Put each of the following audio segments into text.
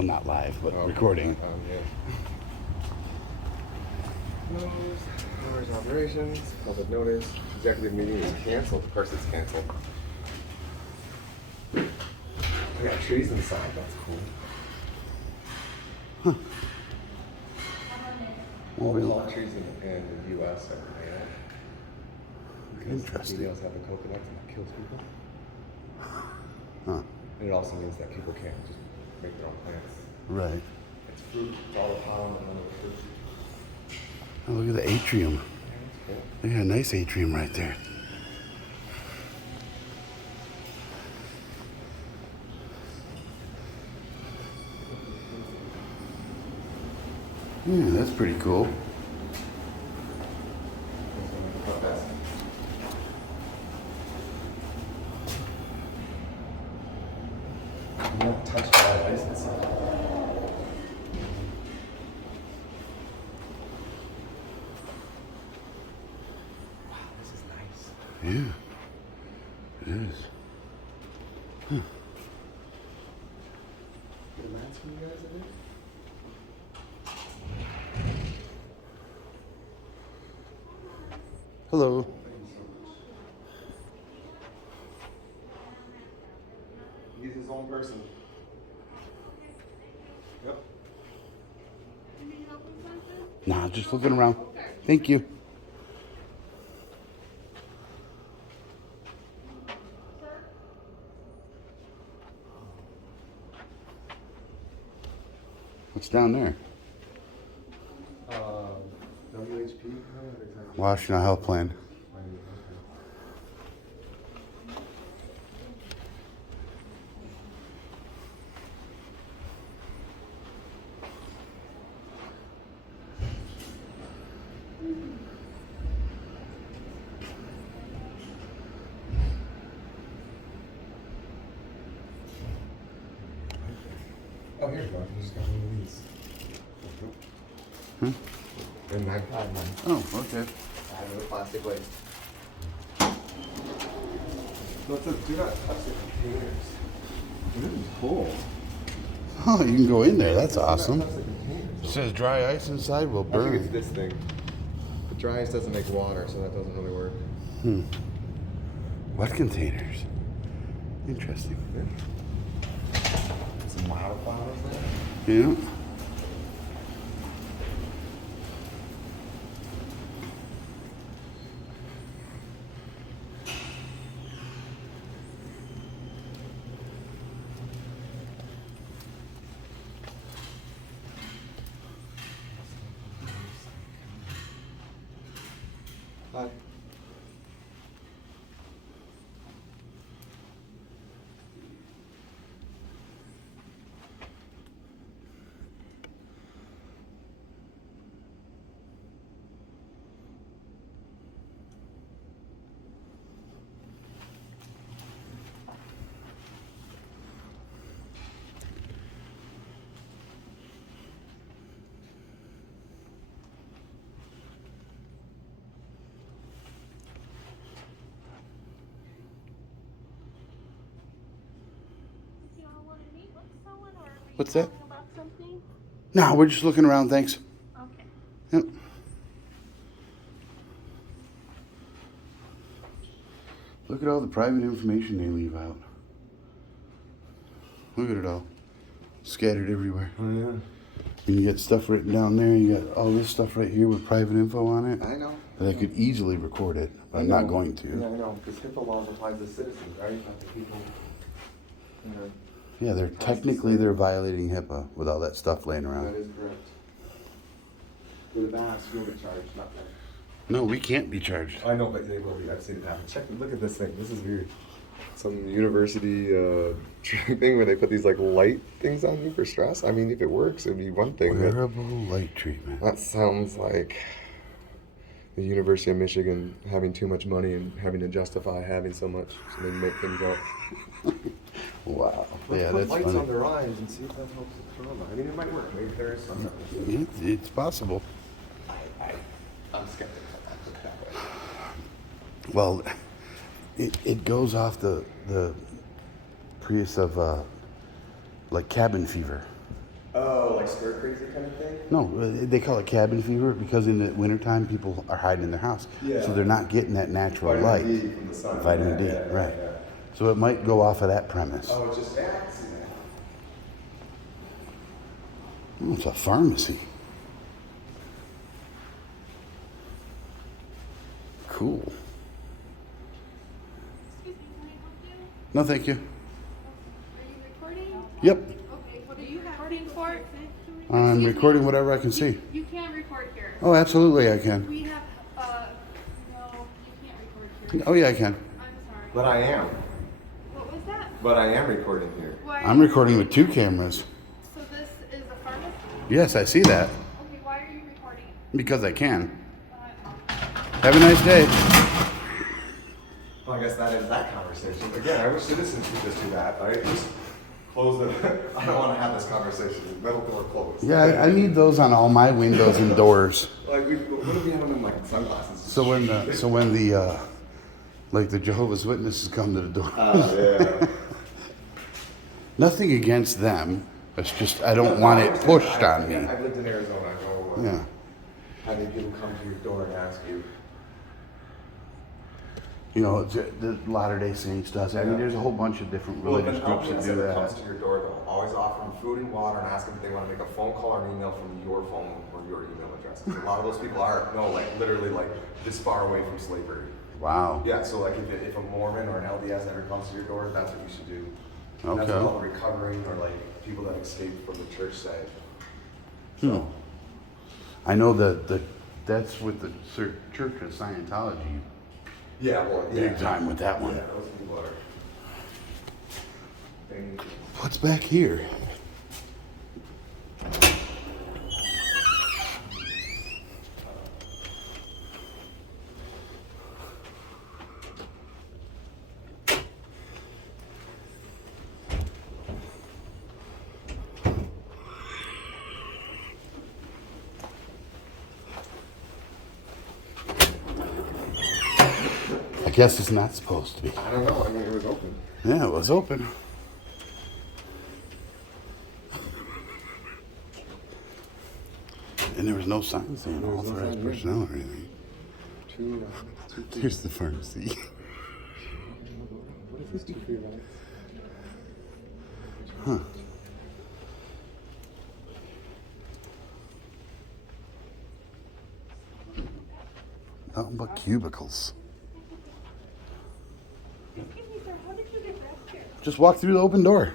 Well, not live, but recording. Yeah. Hours of operations, public notice, executive meeting is canceled. Of course it's canceled. I got trees inside, that's cool. Huh. All the tall trees in the U.S. are banned. Interesting. Females have the coconuts and it kills people. Huh. And it also means that people can't just make their own plants. Right. It's fruit, it's all the pollen and all the fruit. Oh, look at the atrium. Yeah, that's cool. They got a nice atrium right there. Yeah, that's pretty cool. You don't touch dry ice inside. Wow, this is nice. Yeah, it is. Huh. Get a mask for you guys in there? Hello. Thank you so much. He's his own person. Yep. Nah, just looking around. Thank you. What's down there? WHP? Washtenaw Health Plan. Oh, here's one. He's got one of these. Hmm? And I got one. Oh, okay. I have a plastic waste. No, it says do not touch the containers. This is cool. Oh, you can go in there. That's Do not awesome. touch the containers. It says dry ice inside will I think it's burn. this thing. The dry ice doesn't make water, so that doesn't really work. What containers? Interesting. Some wildflowers there. Yeah. Hi. What's that? About something? No, we're just looking around, thanks. Okay. Yep. Look at all the private information they leave out. Look at it all. Scattered everywhere. Oh, yeah. You get stuff written down there, you got all this stuff right here with private info on it. I know. And I could easily record it, but I'm not going to. Yeah, I know. Because HIPAA laws apply to citizens, right? Not to people. You know, Yeah, they're violating HIPAA with all that stuff laying that around. is correct. With a mask, you'll get charged, not that. No, we can't be charged. I know, but they will be. I've seen it happen. Check. Look at this thing. This is weird. Some university thing where they put these like light things on you for stress. I mean, if it works, it'd be one thing. But Wearable light treatment. that sounds like the University of Michigan having too much money and having to justify having so much, so they make things up. Wow. Let's Yeah, put that's lights on funny. their eyes and see if that helps with corona. I mean, it might work. Maybe there is something. It's possible. I'm skeptical. Put it that way. Well, it goes off the previous of like cabin fever. Oh, like stir crazy kind of thing? No, they call it cabin fever because in the wintertime people are hiding in their house. Yeah. So they're not getting that natural light. Vitamin D from the sun. Vitamin D, right. Yeah. So it might go off of that premise. Oh, it's just that. See that? Oh, it's a pharmacy. Cool. Excuse me, can I help you? No, thank you. Are you recording? Yep. Okay, what are you recording for? I'm Excuse me. recording whatever I can see. You can't record here. Oh, absolutely I can. We have, no, you can't record here. Oh, yeah, I can. I'm sorry. But I am. What was that? But I am recording here. Why? I'm recording with 2 cameras. So this is a pharmacy? Yes, I see that. Okay, why are you recording? Because I can. Uh, Have a nice day. Well, I guess that ends that conversation. Again, I wish citizens would just do that, right? Just close the. I don't want to have this conversation. Metal door closed. Yeah, I need those on all my windows and doors. Like, what if we have them in like sunglasses? So when the like the Jehovah's Witnesses come to the door. Yeah. Nothing against them. It's just I don't want it pushed on me. I've lived in Arizona. I know. Yeah. Having people come to your door and ask you. You know, the Latter-day Saints does. I mean, there's a whole bunch of different religious groups that do That comes that. to your door, they'll always offer them food and water and ask them if they want to make a phone call or an email from your phone or your email address. 'Cause a lot of those people are like literally like this far away from slavery. Wow. Yeah, so like if a Mormon or an LDS ever comes to your door, that's what you should do. And that's Okay. what all the recovering or like people that escaped from the church say. Hmm. I know that that's with the Church of Scientology. Yeah, well, Big time with that one. Yeah, those people are. What's back here? I guess it's not supposed to be. I don't know. I mean, it was open. Yeah, it was open. And there was no sign saying There was no authorized sign, yeah. personnel or anything. Two. Here's the pharmacy. What is this 2 for your life? Huh. Nothing but cubicles. Excuse me, sir, how did you get back here? Just walk through the open door.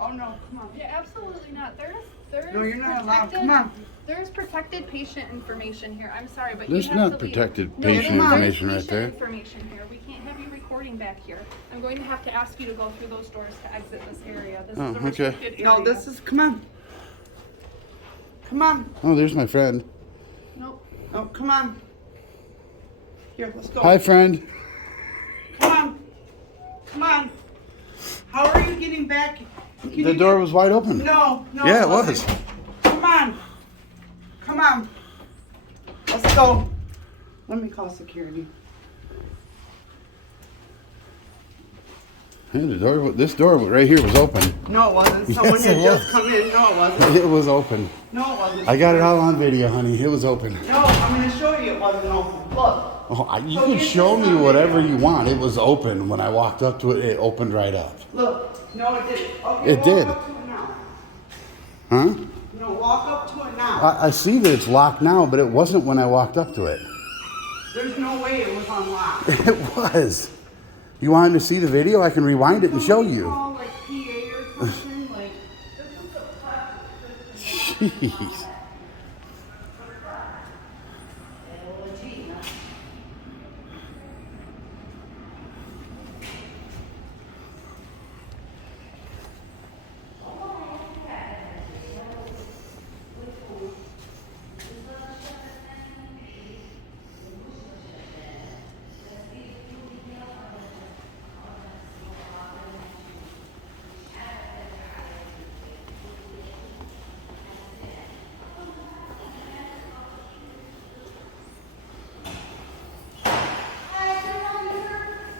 Oh no, come on. Yeah, absolutely not. There is No, you're not allowed. Come on. There is protected patient information here. I'm sorry, but There's you have not to leave. protected No, patient there's information right patient there. information here. We can't have you recording back here. I'm going to have to ask you to go through those doors to exit this area. This Oh, is a okay. restricted area. No, this is, come on. Come on. Oh, there's my friend. Nope. No, come on. Here, let's go. Hi, friend. Come on. Come on. How are you getting back? Can The you door get- was wide open. No, no. Yeah, it wasn't. was. Come on. Come on. Let's go. Let me call security. Hey, this door right here was open. No, it wasn't. Someone Yes, had it just was. come in. No, it wasn't. It was open. No, it wasn't. I got it all on video, honey. It was open. No, I'm going to show you it wasn't open. Look. Oh, you So can here's show this me on whatever video. you want. It was open. When I walked up to it, it opened right up. Look. No, it didn't. Okay, It walk did. up to it now. Huh? No, walk up to it now. I see that it's locked now, but it wasn't when I walked up to it. There's no way it was unlocked. It was. You wanted to see the video? I can rewind it and show you. Call, like, PA or something, like, Jeez.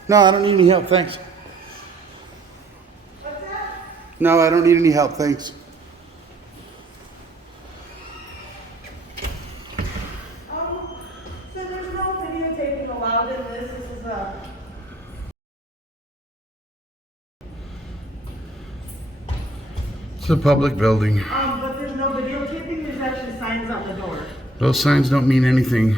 No, I don't need any help, thanks. No, I don't need any help, thanks. It's a public building. But there's no videotaping, there's actually signs on the door. Those signs don't mean anything.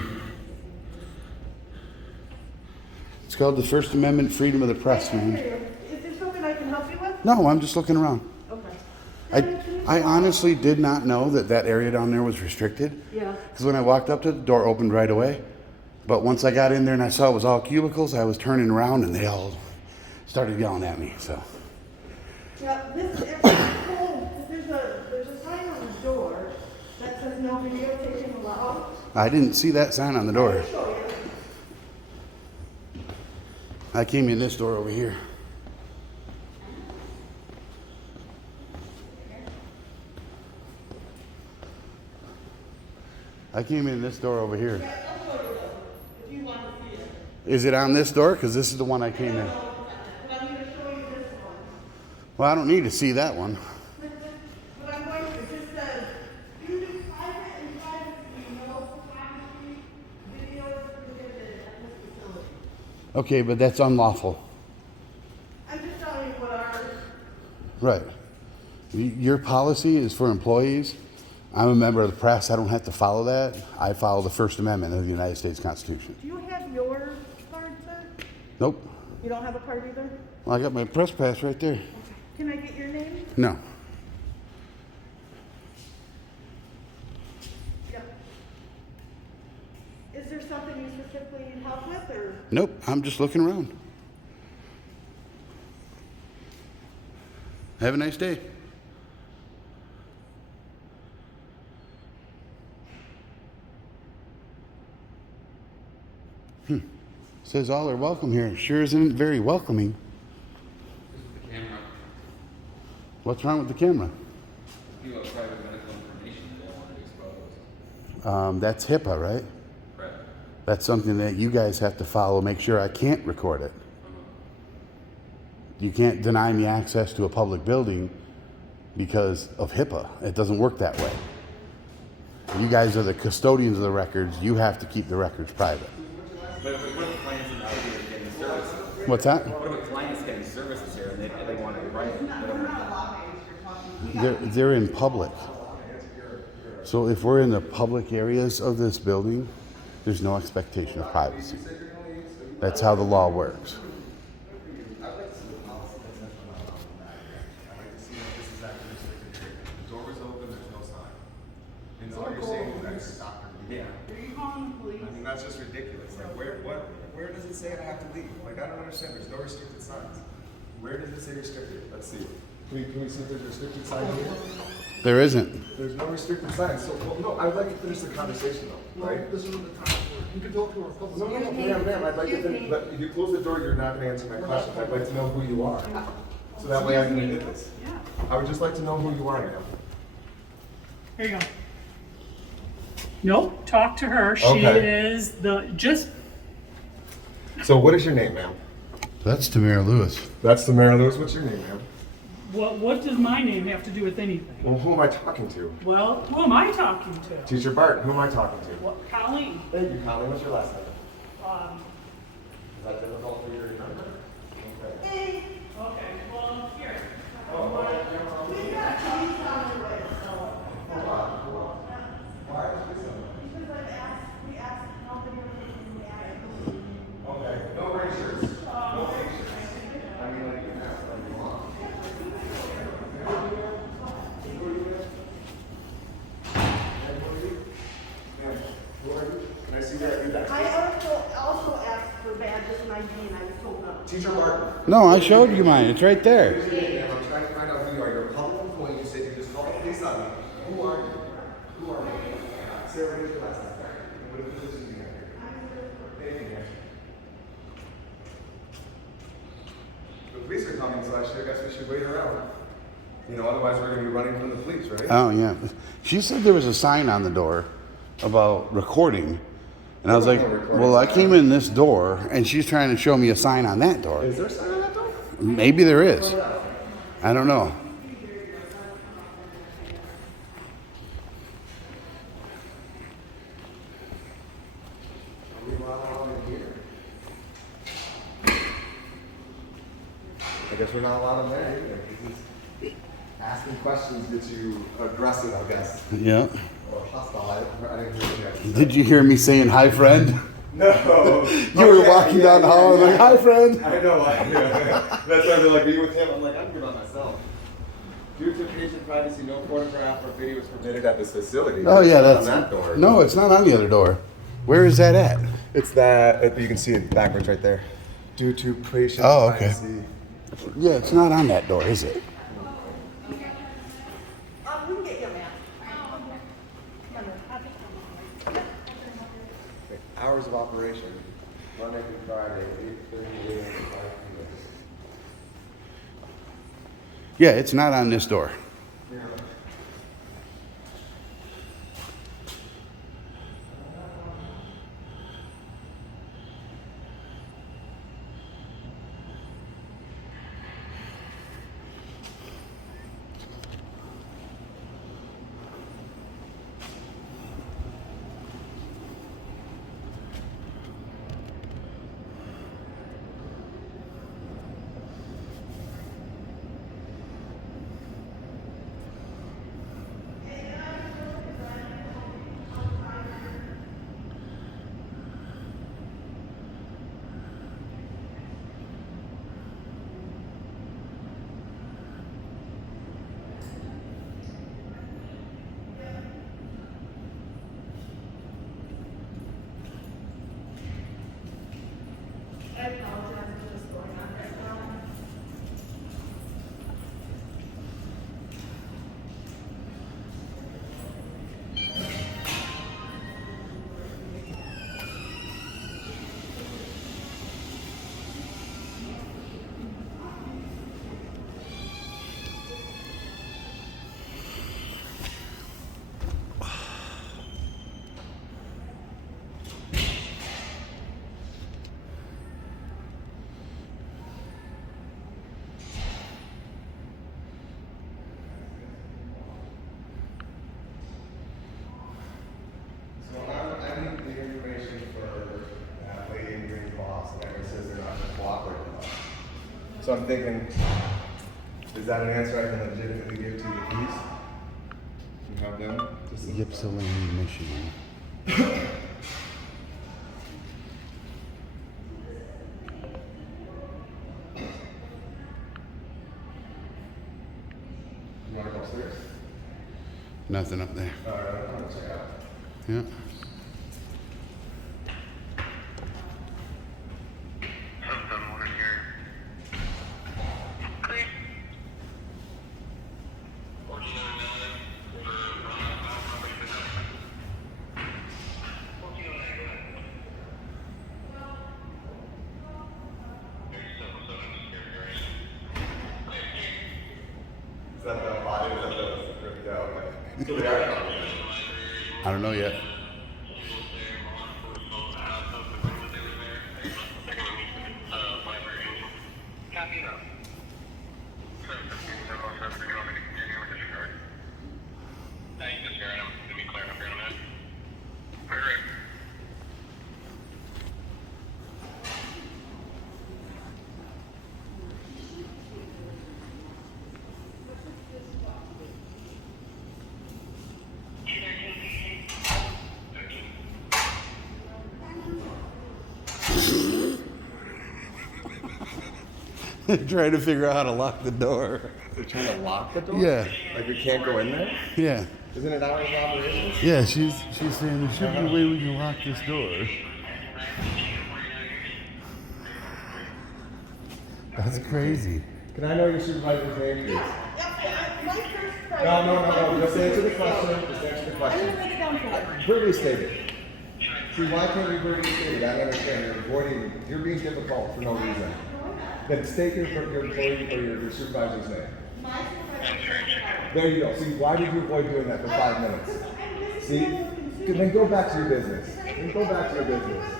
It's called the First Amendment, freedom of the press, man. Is there something I can help you with? No, I'm just looking around. Okay. I honestly did not know that that area down there was restricted. Yeah. Because when I walked up to the door, opened right away. But once I got in there and I saw it was all cubicles, I was turning around and they all started yelling at me. So Yeah, this is cool. There's a sign on the door that says no videotaping allowed. I didn't see that sign on the door. I'll show you. I came in this door over here. I came in this door over here. If you want to see it. Is it on this door? Because this is the one I came in. But I'm going to show you this one. Well, I don't need to see that one. But I'm going to, it just says, due to private and privacy, no photography, video is prohibited at this facility. Okay, but that's unlawful. I'm just telling you what our, Right. Your policy is for employees. I'm a member of the press. I don't have to follow that. I follow the First Amendment of the United States Constitution. do you have your card, sir? Nope. You don't have a card either? Well, I got my press pass right there. Can I get your name? No. Yep. Is there something you specifically need help with, or? Nope. I'm just looking around. Have a nice day. Says all are welcome here. Sure isn't very welcoming. The camera. What's wrong with the camera? You have private medical information they don't want to expose. That's HIPAA, right? Right. That's something that you guys have to follow. Make sure I can't record it. You can't deny me access to a public building because of HIPAA. It doesn't work that way. You guys are the custodians of the records. You have to keep the records private. But what if clients are out here getting services? What's that? What if a client's getting services here and they want it private? They're in public. So if we're in the public areas of this building, there's no expectation of privacy. That's how the law works. Yeah. I mean, that's just ridiculous. Like, where does it say I have to leave? Like, I don't understand. There's no restricted signs. Where does it say restricted? Let's see. Can we see if there's a restricted sign here? There isn't. There's no restricted signs. So, well, no, I'd like to finish the conversation though, right? This isn't the time for it. You can talk to her a couple No, ma'am, I'd like to finish, but if you close the door, you're not gonna answer my questions. I'd like to know who you are. So that way I can edit this. Yeah. I would just like to know who you are, ma'am. Here you go. Nope, talk to her. She Okay. is just, So what is your name, ma'am? That's Tamara Lewis. That's Tamara Lewis. What's your name, ma'am? what does my name have to do with anything? Well, who am I talking to? Well, who am I talking to? Teacher Burton. Who am I talking to? What, Colleen? Thank you, Colleen. What's your last name? Um, Is that difficult for you to remember? Okay. okay, well, here. Okay. No gray shirts. No pink shirts. I mean, like, you can ask what you want. Can I see that? I also asked for badges and ID, and I was told no. Teacher Burton. No, I showed you mine. It's right there. I'm trying to find out who you are. You're a public employee. You said you just called the police on me. Who are you? Who are you? Say what is your last name? What position do you have here? Thank you, ma'am. The police are coming, so I guess we should wait around. You know, otherwise we're going to be running from the police, right? Oh, yeah. She said there was a sign on the door about recording. And I was like, well, I came in this door, and she's trying to show me a sign on that door. Is there a sign on that door? Maybe there is. I don't know. I guess we're not allowed in there either. This is asking questions gets you aggressive, I guess. Yeah. Or hostile. I didn't hear what you had to say. Did you hear me saying hi, friend? No. You were walking down the hall and like, hi, friend. I know. That's why they're like, are you with him? I'm like, I'm here by myself. Due to patient privacy, no photograph or video is permitted at this facility. Oh yeah, It's that's on that door. No, it's not on the other door. Where is that at? It's that. You can see it backwards right there. Due to patient Oh, okay. privacy. Yeah, it's not on that door, is it? We can get your map. Hours of operation. Monday through Friday, 8:30 a.m. to 5 p.m. Yeah, it's not on this door. I apologize for this going on right now. So I need the information for Lady and Green's boss, and it says they're not cooperating. So I'm thinking, is that an answer I can legitimately give to the police? You have them? Ypsilanti, Michigan. You want to go upstairs? Nothing up there. All right, I'm going to check out. Yeah. Is that the body? Is that the... Yeah, okay. So they are coming. I don't know yet. Trying to figure out how to lock the door. They're trying to lock the door? Yeah, Like we can't go in there? yeah. Isn't it hours of operation? Yeah, she's saying there should be a way we can lock this door. That's crazy. Can I know your supervisor's name, please? My first priority. No. Just answer the question. Just answer the I'm question. gonna write it down for you. Verbally stated. See, why can't you verbally state it? I don't understand. You're avoiding. You're being difficult for no reason. Then state your employee or your supervisor's name. My supervisor. There you go. See, why did you avoid doing that for 5 minutes? See? Then go back to your business. Then go back to your business.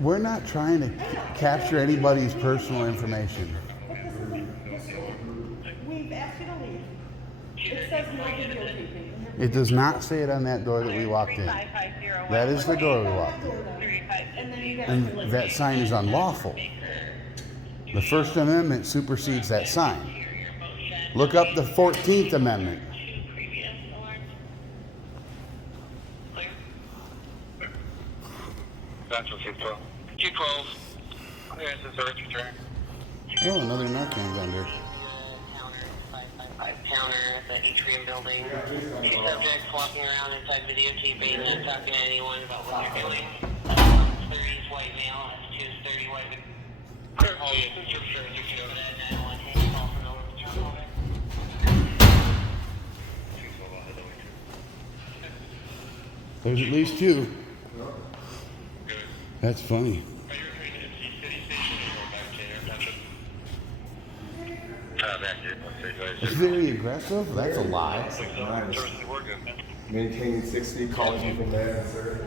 We're not trying to capture anybody's personal information. We've asked you to leave. It says no videotaping. It does not say it on that door that we walked in. That is the door we walked in. And then you guys And that sign is unlawful. The First Amendment supersedes that sign. Look up the 14th Amendment. Central 212. 212. Clearance is earth return. Oh, another Narcan's under. Counter at the atrium building. Two subjects walking around inside videotaping, not talking to anyone about what they're doing. 30s white male, S2's 30 white male. Oh, yeah, you can go to that 911 call from over the terminal there. There's at least two. Good. That's funny. Are you returning to the city station or back to your township? Back to Is very aggressive? That's a lie. Nice. Maintaining 6 feet, calling you from there, sir.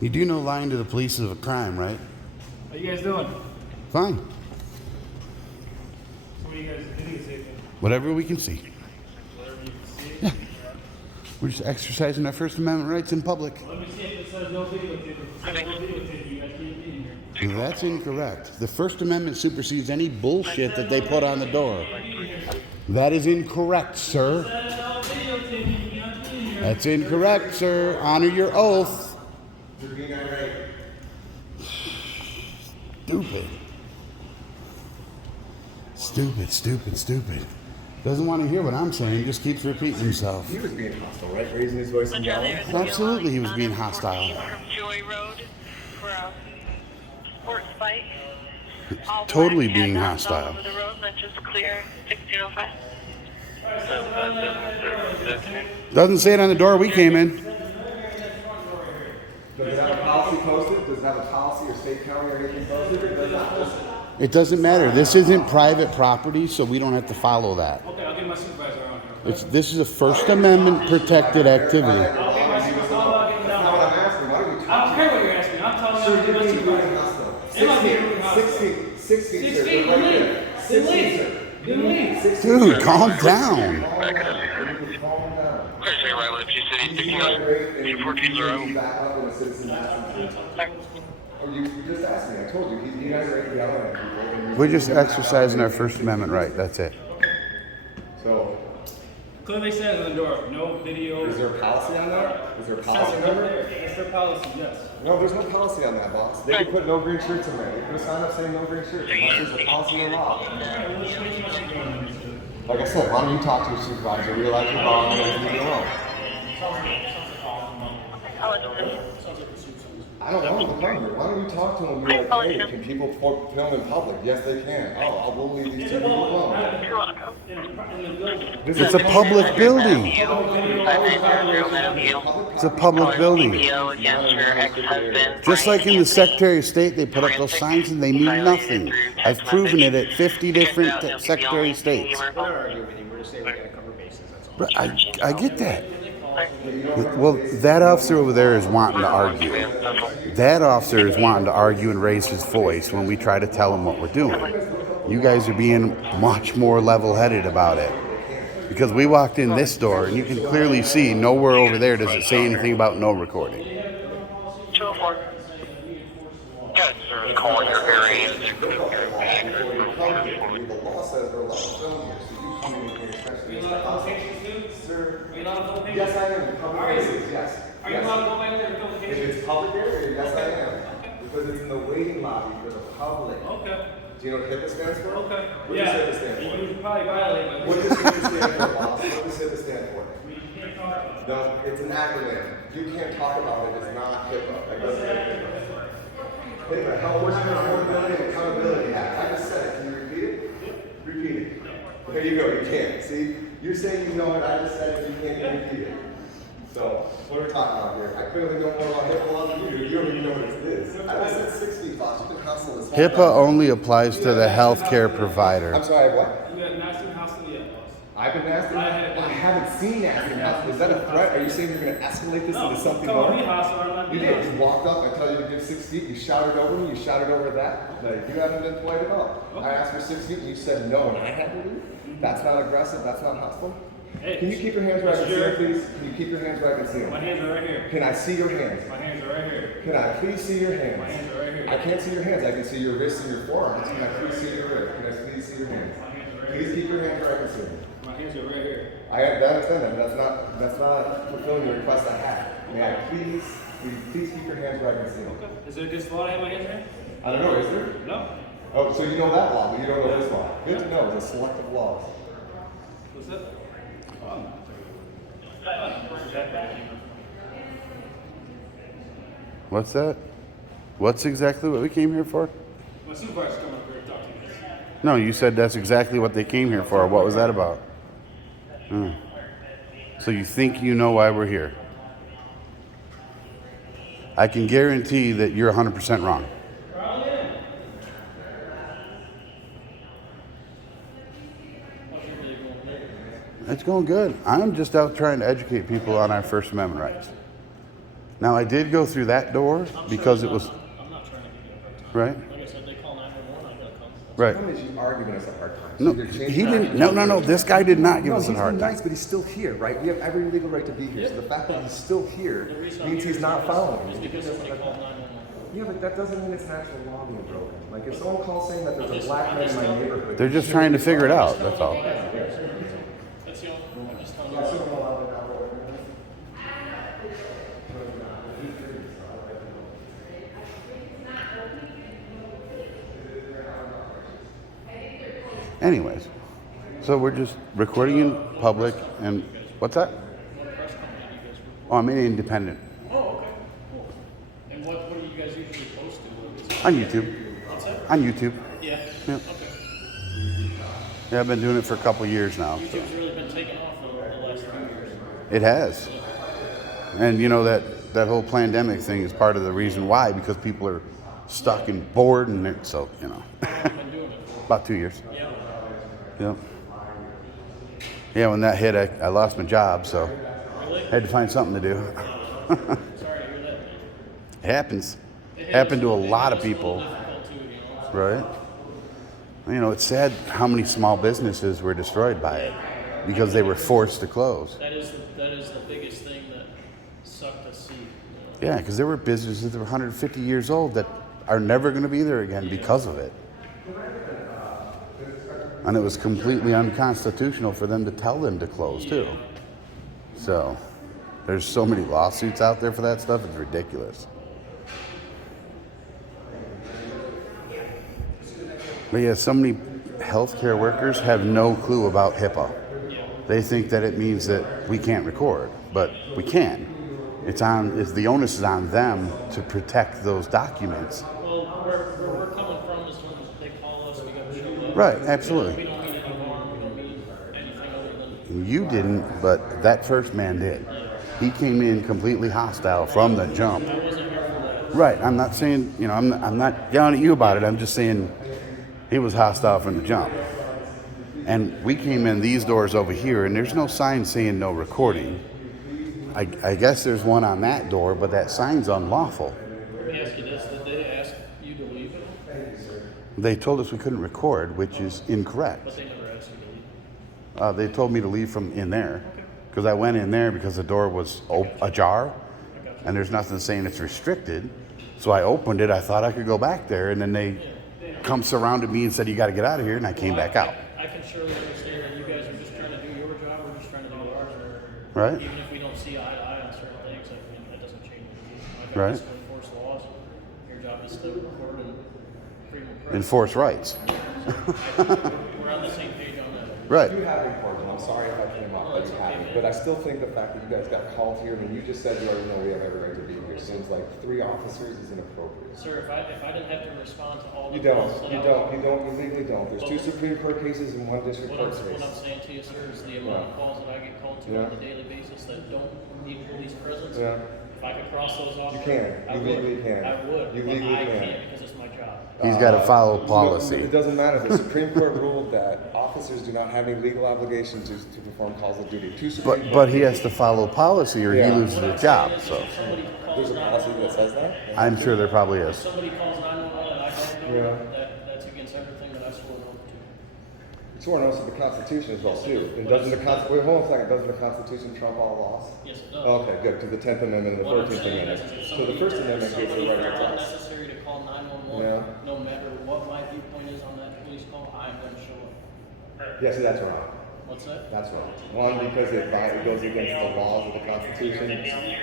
You do know lying to the police is a crime, right? How you guys doing? Fine. What are you guys videotaping? Whatever we can see. Whatever you can see? Yeah. We're just exercising our First Amendment rights in public. Let me see if it says no videotaping. If it says no videotaping, you guys can't be in here. That's incorrect. The First Amendment supersedes any bullshit that they put on the door. That is incorrect, sir. That's incorrect, sir. Honor your oath. Stupid. Doesn't want to hear what I'm saying, just keeps repeating himself. He was being hostile, right? Raising his voice and yelling. Absolutely, he was being hostile. From Joy Road for a sports bike. All Totally black being headlights all hostile. over the road, not just clear 1605. Doesn't say it on the door we came in. Does it have a policy posted? Does it have a policy or state, county, or anything posted? Or does it not? It doesn't matter. This isn't private property, so we don't have to follow that. Okay, I'll get my supervisor on here. This is a First Amendment protected activity. That's not what I'm asking. Why don't we I don't talk? care what you're asking. I'm telling you, Sir, I'm you're getting my being supervisor. hostile. Am I being hostile? 16, 16, sir. then Right leave. there. Then 16, leave. sir. Then leave. 16, Dude, sir. calm down. Calm down. Clear State Right with P City, 1614 Back up when a citizen asks him to. Oh, you just asked me. I told you. He's dehydrated yelling at people. We're just exercising our First Amendment right. That's it. So, Clearly says on the door, no video. is there a policy on that? Is there a Says policy it right number? there. That's their policy, yes. No, there's no policy on that, boss. They could put no green shirts in there. They could have signed up saying no green shirts. Unless there's a policy or law. Like I said, why don't you talk to your supervisor, realize you're wrong, and leave me alone? I don't know the number. Why don't you talk to them and be like, hey, can people film in public? Yes, they can. Oh, we'll leave these two people alone. It's a public building. It's a public building. Just like in the Secretary of State, they put up those signs and they mean nothing. I've proven it at 50 different Secretary of States. But I get that. Well, that officer over there is wanting to argue. That officer is wanting to argue and raise his voice when we try to tell him what we're doing. You guys are being much more level-headed about it. Because we walked in this door and you can clearly see nowhere over there does it say anything about no recording. 204. Yes, sir. Calling your area. The law says they're allowed to film here, so you come in here, especially Are you Mr. allowed to Hudson. film cases, dude? Sir, Are you allowed to film cases? yes, I am. Public places, yes. Are you Yes. allowed to go back there and film If cases? it's public area, yes, I am. Because it's in the waiting lobby for the public. Okay. Do you know what HIPAA stands for? Okay. What does HIPAA stand for? You probably violate my. What does HIPAA stand for, boss? What does HIPAA stand for? You can't talk about it. No, it's an acronym. You can't talk about it. It's not HIPAA. That doesn't make it. HIPAA, Health Workers Affordability and Accountability Act. I just said it. Can you repeat it? Repeat it. There you go. You can't. See? You're saying you know it. I just said it. You can't repeat it. So, what are we talking about here? I clearly know more about HIPAA than you do. You don't even know what it is. I just said 6 feet, boss. You've been hustling this whole HIPAA time. only applies to the healthcare provider. I'm sorry, what? You got nasty hostility yet, boss. I've been nasty? I haven't seen nasty hostile. Is that a threat? Are you saying you're going to escalate this into something Come on, be more? hostile. I'm not You being did. You hostile. walked up, I tell you to give 6 feet, you shouted over me, you shouted over that. Like, you haven't been polite at all. I asked for 6 feet and you said no and I had to leave? That's not aggressive, that's not hostile? Hey, Can you keep your hands where I can see them, please? Can you keep your hands where I can see My them? hands are right here. Can I see your hands? My hands are right here. Can I please see your hands? My hands are right here. I can't see your hands. I can see your wrists and your forearms. Can I please see your wrists? Can I please see your hands? My hands are right Please here. keep your hands where I can see them. My hands are right here. I understand that. That's not fulfilling the request I had. May I please keep your hands where I can see them? Okay. Is it against the law to have my hands here? I don't know, is there? No. Oh, so you know that law, but you don't know this law. Good to know, it's a selective law. What's that? What's that? What's exactly what we came here for? My supervisor's coming up here to talk to you guys. No, you said that's exactly what they came here for. What was that about? Hmm. So you think you know why we're here? I can guarantee that you're 100% wrong. It's going good. I'm just out trying to educate people on our First Amendment rights. Now, I did go through that door because it was, I'm not trying to give you a hard time. right? Like I said, they call 911, I'm gonna come. Right. The problem is you are giving us a hard time. So No, you're changing he our- didn't. No. This guy did not give No, us he's a hard been time. nice, but he's still here, right? We have every legal right to be here. So the fact that he's still here The reason I'm means here he's is not because- following. is because somebody called 911. Yeah, but that doesn't mean it's natural law being broken. Like if someone calls saying that there's a black man in my neighborhood, They're just trying to figure it out. That's all. That's the only, I'm just telling you. Anyways, so we're just recording in public, and what's that? Oh, I'm an independent Oh, okay, cool. And what do you guys usually post to? on YouTube. What's that? On YouTube. Yeah. Yeah. Okay. Yeah, I've been doing it for a couple years now. So. YouTube's really been taking off for the last few years. It has. And you know that whole pandemic thing is part of the reason why, because people are stuck and bored, and so you know. I've been doing it for. About 2 years. Yeah. Yep. Yeah, when that hit, I lost my job, so Really? I had to find something to do. Sorry to hear that, man. It happens. Happened to a lot of people, Difficult too, you know. right? You know, it's sad how many small businesses were destroyed by it because they were forced to close. That is the biggest thing that sucked to see. You know? Yeah, because there were businesses that were 150 years old that are never going to be there again because of it. And it was completely unconstitutional for them to tell them to close too. So there's so many lawsuits out there for that stuff, it's ridiculous. But yeah, so many healthcare workers have no clue about HIPAA. They think that it means that we can't record, but we can. The onus is on them to protect those documents. Well, where we're coming from is when they call us, we go show up. Right, We absolutely. don't mean any harm, we don't mean anything other than. You didn't, but that first man did. He came in completely hostile from the jump. I wasn't here for that. Right, I'm not saying, you know, I'm not yelling at you about it. I'm just saying he was hostile from the jump. And we came in these doors over here, and there's no sign saying no recording. I guess there's one on that door, but that sign's unlawful. Let me ask you this, did they ask you to leave it? They told us we couldn't record, which is incorrect. But they never asked you to leave. They told me to leave from in there because I went in there because the door was ajar, and there's nothing saying it's restricted. So I opened it. I thought I could go back there, and then they come surrounded me and said, "You got to get out of here," and I came back out. I can surely understand that you guys are just trying to do your job, we're just trying to do ours. Right. Even if we don't see eye to eye on certain things, I mean, that doesn't change anything. Right. Just to enforce laws. Your job is to record and freedom of press. Enforce rights. We're on the same page on that. Right. You have reported, and I'm sorry if I came off that you haven't, but I still think the fact that you guys got called here, I mean, you just said you already know we have every right to be here, seems like 3 officers is inappropriate. Sir, if I didn't have to respond to all the You don't, calls that you I don't, was- you don't, you legally don't. There's 2 Supreme Court cases and 1 district What I'm court case. saying to you, sir, is the amount of calls that I get called to Yeah. on a daily basis that don't need police presence. Yeah. If I could cross those off, You can. I You would. legally can. I would. You but legally I can. can't because it's my job. He's got to follow It policy. doesn't matter. The Supreme Court ruled that officers do not have any legal obligation to perform calls of duty. 2 Supreme But he has to follow policy or he Yeah. loses his job. So If somebody calls There's a policy that says that? I'm sure there probably If is. somebody calls 911 and I don't know Yeah. that's against everything that I swore an oath to. So sworn oath to the Constitution as well too. And doesn't the Constitution, wait, hold on a second, doesn't the Constitution trump all laws? Yes, it does. Okay, good, because the 10th Amendment and the What I'm 14th saying Amendment. is, if So the First Amendment gives the somebody right felt to it test. necessary to call 911, Yeah. no matter what my viewpoint is on that police call, I'm gonna show up. Yeah, see, that's wrong. What's that? That's wrong. One, because it goes against the laws of the Constitution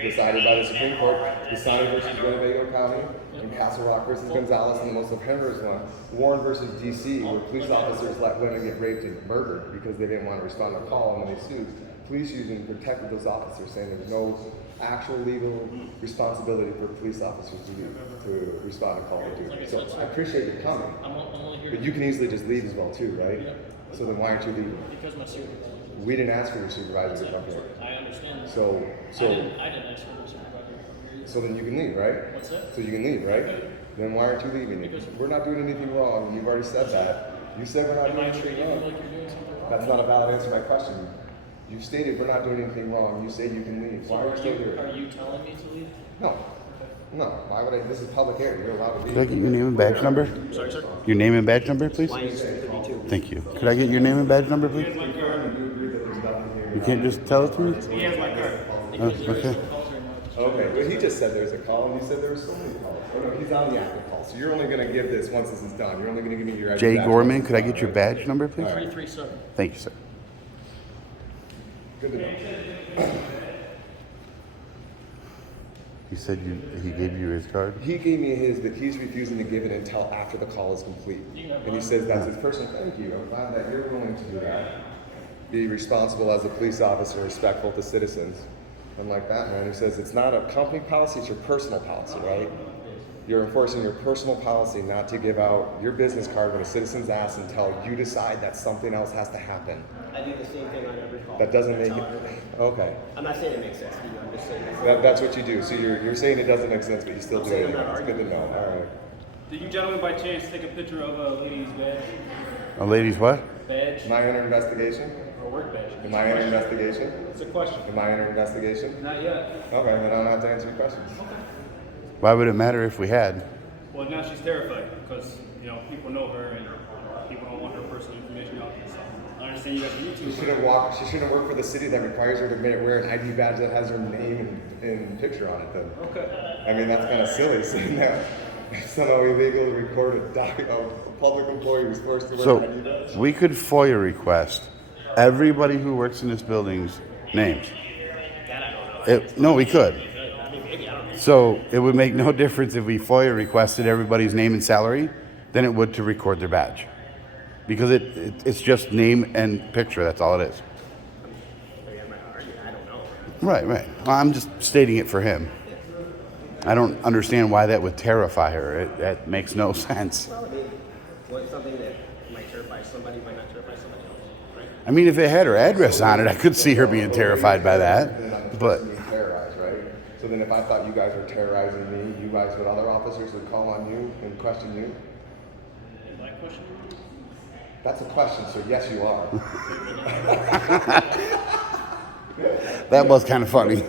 decided by the Supreme Court, Pisani versus Winnebago County, and Castle Rock versus Gonzalez, and the most offenders one, Warren versus DC, where police officers let women get raped and murdered because they didn't want to respond to a call, and when they sued, police union protected those officers, saying there's no actual legal responsibility for police officers to respond to call or do. So I appreciate you coming, I'm only here but you can easily just leave as well too, right? Yeah. So then why aren't you leaving? because my supervisor. We didn't ask for your supervisor to come here. I understand that. So, I didn't ask for my supervisor to come here either. so then you can leave, right? What's that? So you can leave, right? Then why aren't you leaving? We're not doing anything wrong. You've already said that. You said we're not Am doing I treating anything you wrong. like you're doing something wrong? That's not a valid answer to my question. You stated we're not doing anything wrong. You say you can leave. So Why are you still here? are you telling me to leave? No. No. Why would I? This is public area. You're allowed to Could I leave. get your name and badge number? Sorry, sir. Your name and badge number, please? Thank you. Could I get your name and badge number, please? You agree that there's nothing here. You can't just tell it to me? He has my card. Oh, okay. Okay. Well, he just said there's a call, and you said there were so many calls. Oh, no, he's on the active call. So you're only going to give this once this is done. You're only going to give me your ID Jay badge Gorman, once could I it's get done, your right? badge number, please? 337. Thank you, sir. Good to know. You said he gave you his card? He gave me his, but he's refusing to give it until after the call is complete. And he says that's his personal. Thank you. I'm glad that you're willing to do that. Be responsible as a police officer, respectful to citizens. I'm like that man who says it's not a company policy, it's your personal policy, right? You're enforcing your personal policy not to give out your business card when a citizen's asked until you decide that something else has to happen. I do the same thing on every call. That doesn't make it. Okay. I'm not saying it makes sense to you. I'm just saying That's what you do. So you're saying it doesn't make sense, but you still do it I'm anyway. not It's good to know. All right. Did you gentlemen by chance take a picture of a lady's badge? A lady's what? Badge Am I under investigation? or work badge? Am I under investigation? It's a question. Am I under investigation? Not yet. Okay, then I don't have to answer your questions. Why would it matter if we had? Well, now she's terrified because, people know her and people don't want her personal information out there. So I understand you guys are YouTube. She shouldn't work for the city that requires her to wear an ID badge that has her name and picture on it then. Okay. I mean, that's kind of silly saying that. It's somehow illegal to record a public employee who's forced to wear an ID badge. So we could FOIA request everybody who works in this building's names. No, we could. So it would make no difference if we FOIA requested everybody's name and salary than it would to record their badge. Because it's just name and picture, that's all it is. I don't know. Right. Well, I'm just stating it for him. I don't understand why that would terrify her. That makes no sense. Well, I mean, what's something that might terrify somebody might not terrify somebody else, right? I mean, if it had her address on it, I could see her being terrified by that. But Being terrorized, right? So then if I thought you guys were terrorizing me, you guys with other officers would call on you and question you? Is my question? That's a question, so yes, you are. that was kind of funny.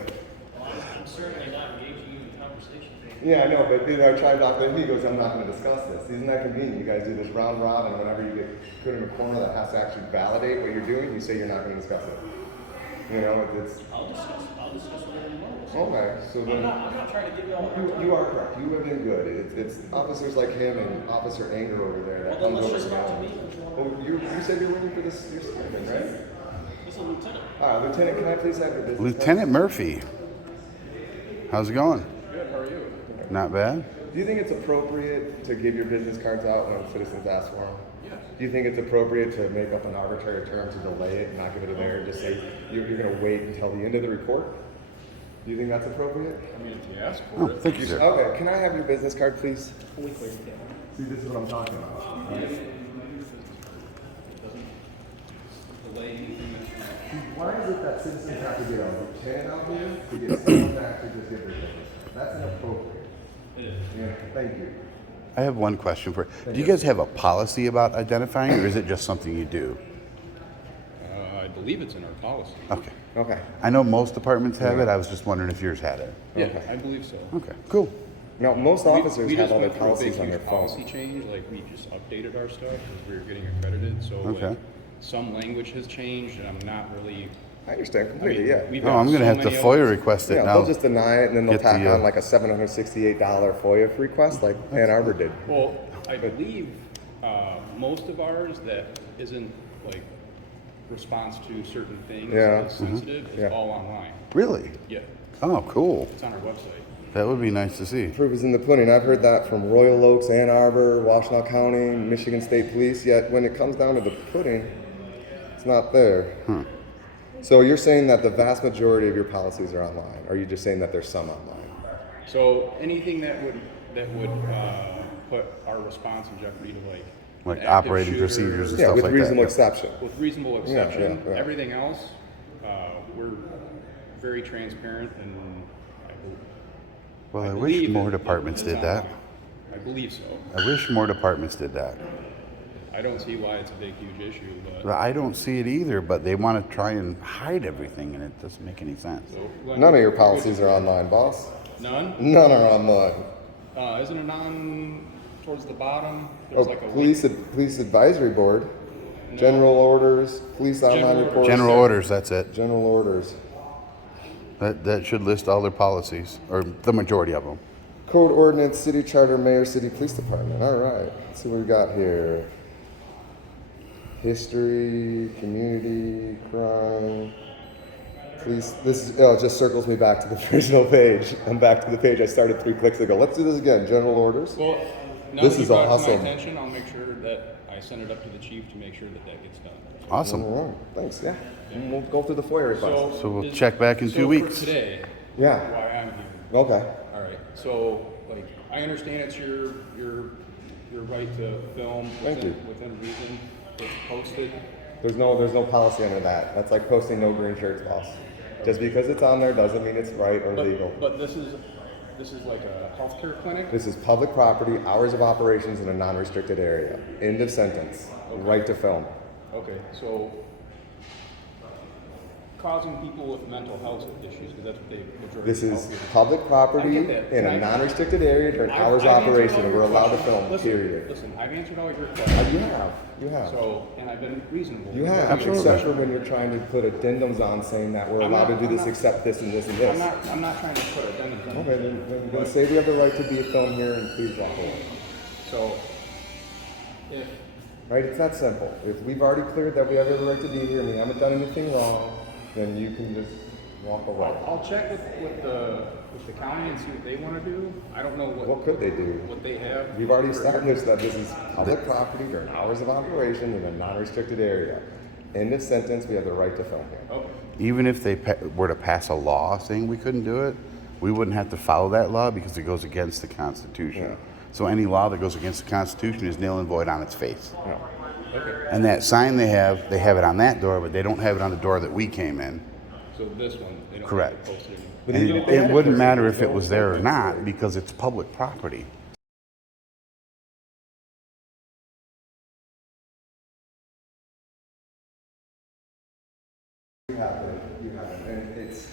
I'm certainly not engaging you in conversation. Yeah, I know, but trying to talk to him, he goes, I'm not going to discuss this. Isn't that convenient? You guys do this round robin, whenever you get put in a corner that has to actually validate what you're doing, you say you're not going to discuss it. It's... I'll discuss whatever you want. Okay, so then... I'm not trying to give you all You are correct. You have been good. It's officers like him and Officer Anger over there that Well, then comes let's over just talk to me. me. Oh, you said you're waiting for this, your statement, right? This is a lieutenant. Lieutenant, can I please have your business card? Lieutenant Murphy, how's it going? Good, how are you? Not bad. Do you think it's appropriate to give your business cards out when citizens ask for them? Do you think it's appropriate to make up an arbitrary term to delay it and not give it to there and just say you're going to wait until the end of the report? Do you think that's appropriate? I mean, if you ask for Oh, it. thank you, sir. Okay, can I have your business card, please? See, this is what I'm talking about. Why is it that citizens have to get a lieutenant out here to get someone to actually just give their business? That's inappropriate. It is. Yeah, thank you. I have one question for you. Do you guys have a policy about identifying, or is it just something you do? I believe it's in our policy. Okay. Okay. I know most departments have it. I was just wondering if yours had it. Yeah, Okay. I believe so. Okay, cool. No, most officers we have just all their went through a policies big, on their huge phone. policy change, like we just updated our stuff because we were getting accredited. So Okay. like, some language has changed, and I'm not really. I understand completely, yeah. we've Oh, got I'm gonna so have to many FOIA others. request it Yeah, now. they'll just deny it and then they'll Get tack the, on like a $768 FOIA request like Ann Arbor did. Well, I believe most of ours that isn't like response to certain things Yeah. is sensitive is Yeah. all online. Really? Yeah, Oh, cool. it's on our website. That would be nice to see. Proof is in the pudding. I've heard that from Royal Oaks, Ann Arbor, Washtenaw County, Michigan State Police, yet when it comes down to the pudding, it's not there. So you're saying that the vast majority of your policies are online, or are you just saying that there's some online? So anything that would put our response in jeopardy to Like an active operating shooter, procedures and Yeah, stuff with like reasonable that. exception. with reasonable exception, yeah. everything else, we're very transparent and Well, I believe wish more it- departments it's did that. online. I believe so. I wish more departments did that. I don't see why it's a big, huge issue, but. But I don't see it either, but they want to try and hide everything, and it doesn't make any sense. So, None of your policies are online, boss. None? None are online. Isn't it on towards the bottom? Oh, There's like a police advisory board, general orders, police online General reports. General orders, that's it. General orders. That should list all their policies, or the majority of them. Code ordinance, city charter, mayor, city police department. All right. Let's see what we got here. History, community, crime, police. This is, it just circles me back to the original page. I'm back to the page I started 3 clicks ago. Let's do this again. General orders. Well, now This that you is brought it to awesome. my attention, I'll make sure that I send it up to the chief to make sure that that gets done. Awesome. All right. Thanks. Yeah. And we'll go through the FOIA request. So we'll check back in 2 weeks. For today, Yeah. why I'm here. Okay. All right. So, like, I understand it's your right to film Thank you. within reason. It's posted. There's no policy under that. That's like posting no green shirts, boss. Just because it's on there doesn't mean it's right or legal. But this is like a healthcare clinic. This is public property, hours of operations in a non-restricted area. End of sentence. Right to film. Okay, so causing people with mental health issues, because that's what they majority This of is healthcare. public property I get that. in a Can I- non-restricted area during I've- hours of I've answered operation, all and your we're allowed to questions. film, Listen, period. Listen, I've answered all your questions. You have. So, and I've been reasonable. You have, Absolutely. except for when you're trying to put addendums on saying that we're I'm allowed not- to do I'm this not- except this and this and I'm this. not trying to put addendums on. Okay, then say we have the right to be filmed here and please walk away. So, if, Right, it's that simple. If we've already cleared that we have every right to be here and we haven't done anything wrong, then you can just walk away. I'll check with the county and see what they want to do. I don't know What could they do? what they have. We've already established that this is public property during hours of operation in a non-restricted area. End of sentence, we have the right to film here. Okay. Even if they were to pass a law saying we couldn't do it, we wouldn't have to follow that law because it goes against the Constitution. Yeah. So any law that goes against the Constitution is nil and void on its face. No. And that sign they have it on that door, but they don't have it on the door that we came in. So this one, they don't Correct. have it posted anymore. But And even if they had it wouldn't posted, matter there's if it no was there or sentence not there. because it's public property. You have it, and it's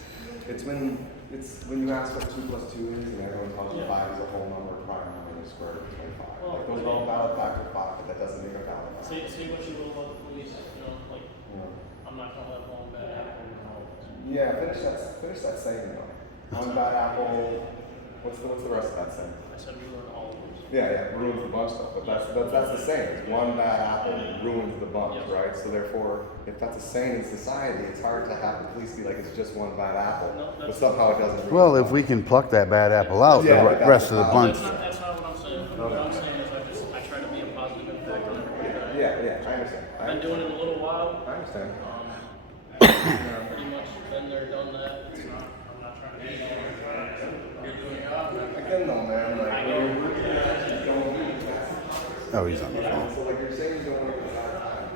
when you ask what 2 + 2 is, and everyone tells you 5 is a whole number, prime number is square root of 25. Like those are all valid facts of 5, but that doesn't make a valid fact. Say what you will about the police, like, Yeah. I'm not gonna let one bad apple. Yeah, finish that saying though. One bad apple. What's the rest of that saying? I said we learn all of those. Yeah, ruins the bunch stuff. But that's the saying. It's one bad apple ruins the bunch, right? So therefore, if that's a saying in society, it's hard to have the police be like it's just one bad apple, but somehow it doesn't. ruin Well, the if we bunch. can pluck that bad apple out, Yeah, the but that's rest of the the bunch. That's not what I'm saying. What I'm saying is I try to be a positive impact on everybody. Yeah, I understand. I've been doing it a little while. I understand. Pretty much been there, done that. It's not, I'm not trying to be you're doing your job. Again, though, man, like Oh, he's on the phone. so like you're saying you don't want to get hard time,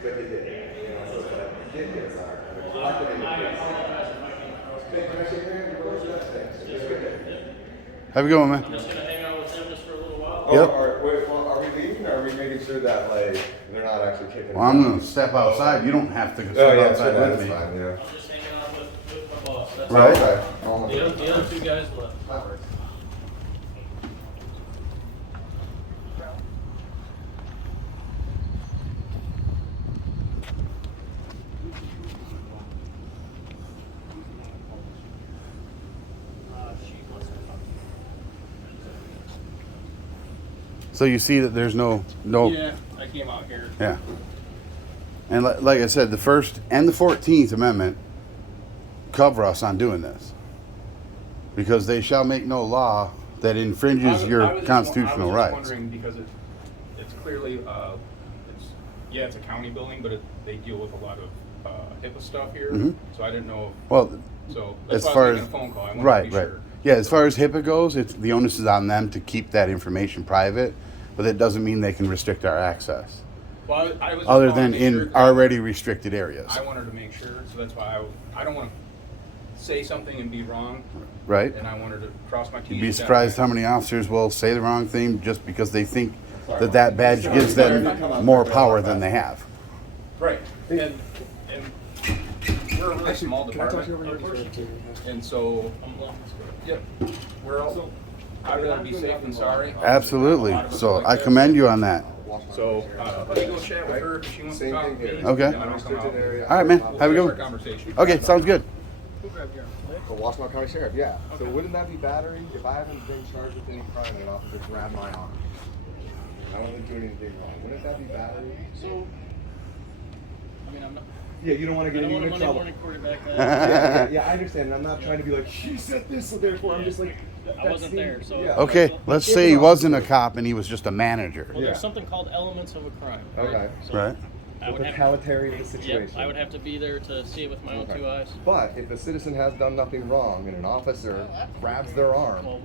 but you did. You know, so it's like you did get hard time. I apologize if I came across. Hey, can I shake your hand? You're really good. Thanks. It's good. Have a good one, man. I'm just gonna hang out with them just for a little while. Yep. Are we leaving or are we making sure that like they're not actually kicking? Well, I'm gonna step outside. You don't have to Oh step yeah, outside that's with me. fine. Yeah. I'm just hanging out with my boss. That's Right. Okay. all. The other 2 guys left. So you see that there's no. Yeah, I came out here. Yeah. And like I said, the First and the 14th Amendment cover us on doing this. Because they shall make no law that infringes your constitutional I was just rights. wondering because it's clearly, it's a county building, but they deal with a lot of HIPAA stuff here. Mhm. So I didn't know. Well, So as that's why far I was as making a phone call. I wanted right, to be right. sure. Yeah, as far as HIPAA goes, it's the onus is on them to keep that information private, but that doesn't mean they can restrict our access. Well, I was just Other calling than to make sure in 'cause already restricted areas. I wanted to make sure, so that's why I don't want to say something and be wrong, Right? and I wanted to cross my T's. You'd be dot surprised my how many officers will say the wrong thing just because they think that badge gives them more power than they have. Right, and we're a really small Can I talk to you department, over here? and so, yep, we're also, I'd rather be safe than sorry. Absolutely. A lot of us So like I that. commend you on that. So, let me go chat with her if she wants to Same talk thing to me. here. Okay. and then I'll come out. All right, man. We'll Have a finish good our one. conversation. Okay, sounds good. The Washtenaw County Sheriff, yeah. So wouldn't that be battery if I haven't been charged with any crime and an officer grabbed my arm? I wasn't doing anything wrong. Wouldn't that be battery? So, I mean, I'm not. Yeah, you don't want to I get don't want anyone a in Monday trouble. morning quarterback. Yeah, I understand. And I'm not trying to be like, she said this, so therefore I'm just like. I wasn't there, so. Yeah. Okay, let's say he wasn't a cop and he was just a manager. Well, Yeah. there's something called elements of a crime. Okay. So Right? I would The have. totality of the Yep, situation. I would have to be there to see it with my own Okay. 2 eyes. But if a citizen has done nothing wrong and an officer grabs their arm, Well,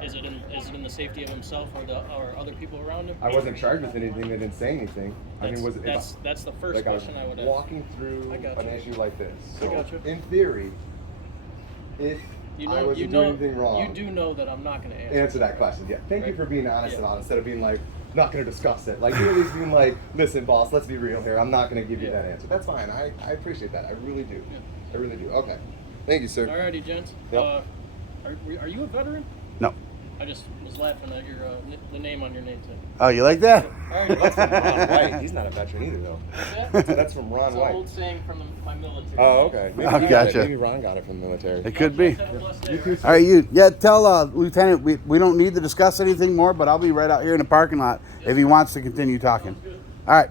is it in the safety of himself or other people around him? I wasn't charged with anything. They didn't say anything. I mean, was it? That's the first Like I was question I would ask. walking through I got an you. issue like this. I So, got you. in theory, if I wasn't doing anything wrong, You do know that I'm not going to answer that question. Yeah. Thank you Right. for being honest Yeah. about it instead of being like, not going to discuss it. Like, you're at least being like, listen, boss, let's be real here. I'm not going to give you Yeah. that answer. That's fine. I appreciate that. I really do. Yeah. I really do. Okay. Thank you, sir. Alrighty, gents. Yep. Are you a veteran? No. I just was laughing at your the name on your name tag. Oh, you like that? Alrighty. That's from Ron White. He's not a veteron either, though. What's that? That's from Ron It's an White. old saying from my military. Oh, okay. Maybe I he got gotcha. it. Maybe Ron got it from the military. It could be. Have a blessed day, You too, right? sir. All right, you. Yeah, tell Lieutenant we don't need to discuss anything more, but I'll be right out here in the parking lot if he wants to continue talking. All right.